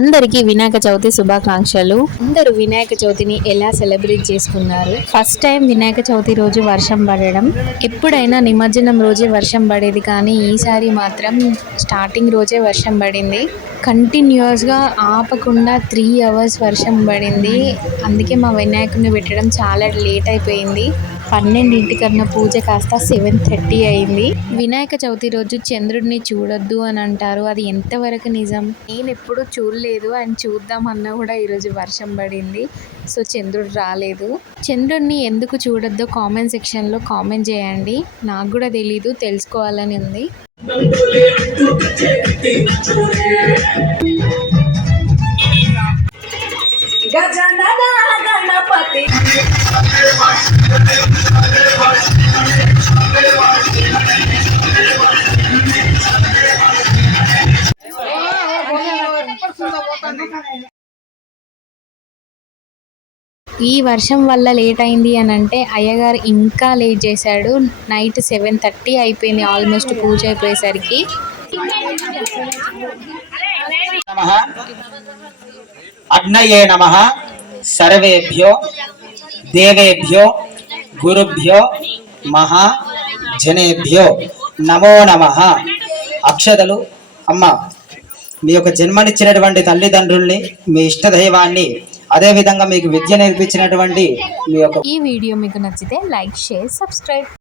అందరికీ వినాయక చవితి శుభాకాంక్షలు. అందరూ వినాయక చవితిని ఎలా సెలబ్రేట్ చేసుకున్నారు? ఫస్ట్ టైం వినాయక చవితి రోజు వర్షం పడడం. ఎప్పుడైనా నిమజ్జనం రోజే వర్షం పడేది, కానీ ఈసారి మాత్రం స్టార్టింగ్ రోజే వర్షం పడింది. కంటిన్యూస్గా ఆపకుండా 3 hours వర్షం పడింది. అందుకే మా వినాయకుడిని పెట్టడం చాలా లేట్ అయిపోయింది. 12 పూజ కాస్త 7:30 అయింది. వినాయక చవితి రోజు చంద్రుడిని చూడొద్దు అని అంటారు. అది ఎంతవరకు నిజం? నేను ఎప్పుడు చూడలేదు, అండ్ చూద్దామన్నా కూడా ఈరోజు వర్షం పడింది. సో చంద్రుడు రాలేదు. చంద్రుడిని ఎందుకు చూడొద్దో కామెంట్ సెక్షన్లో కామెంట్ చేయండి. నాకు కూడా తెలీదు, తెలుసుకోవాలని ఉంది. గజానన గణపతి ఈ వర్షం వల్ల లేట్ అయింది అని అంటే అయ్యగారు ఇంకా లేట్ చేశాడు. నైట్ 7:30 అయిపోయింది ఆల్మోస్ట్ పూజ అయిపోయేసరికి. అగ్నయే నమః. సర్వేభ్యో దేవేభ్యో గురుభ్యో మహాజనేభ్యో నమో నమః. అక్షతలు అమ్మ, మీ యొక్క జన్మనిచ్చినటువంటి తల్లిదండ్రుల్ని, మీ ఇష్టదైవాన్ని, అదే విధంగా మీకు విద్య నేర్పించినటువంటి మీ యొక్క ఈ వీడియో మీకు నచ్చితే లైక్, షేర్, సబ్స్క్రైబ్.